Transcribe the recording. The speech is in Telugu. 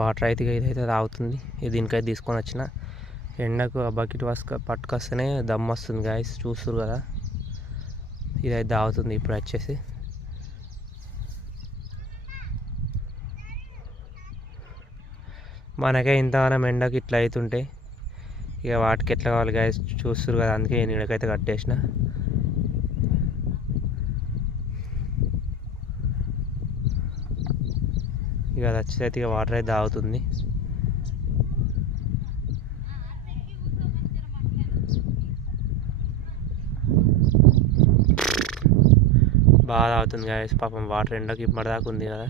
వాటర్ అయితే ఇదైతే తాగుతుంది. దీనికైతే తీసుకొని వచ్చిన ఎండకు ఆ బకెట్ పట్టుకొస్తేనే దమ్ వస్తుంది గాయస్, చూస్తురు కదా. ఇదైతే తాగుతుంది ఇప్పుడు వచ్చేసి. మనకే ఇంతగానం ఎండకి ఇట్లా అవుతుంటే ఇక వాటికి ఎట్లా కావాలి గాయస్, చూస్తురు కదా. అందుకే నేను ఇక్కడికైతే కట్టేసిన. ఇక అది వచ్చేసి అయితే ఇక వాటర్ అయితే తాగుతుంది. బాగా తాగుతుంది గాయస్ పాపం. వాటర్ ఎండకి ఇప్పటిదాకా ఉంది కదా.